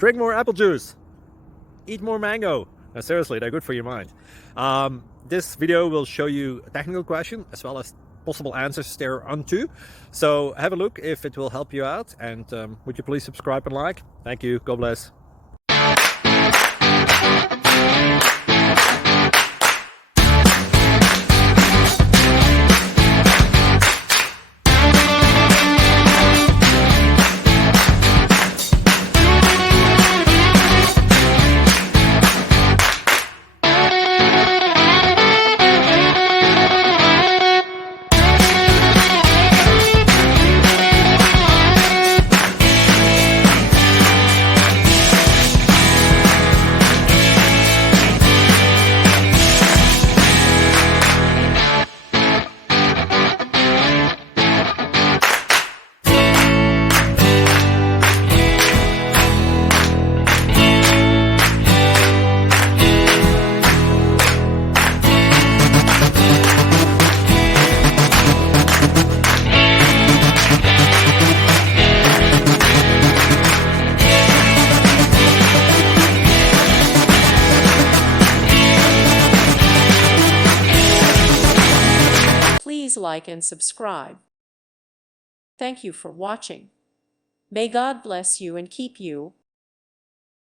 Drink more apple juice. Eat more mango. No, seriously, they're good for your mind. This video will show you a technical question as well as possible answers thereunto. So have a look if it will help you out, and would you please subscribe and like? Thank you. God bless. Please like and subscribe. Thank you for watching. May God bless you and keep you.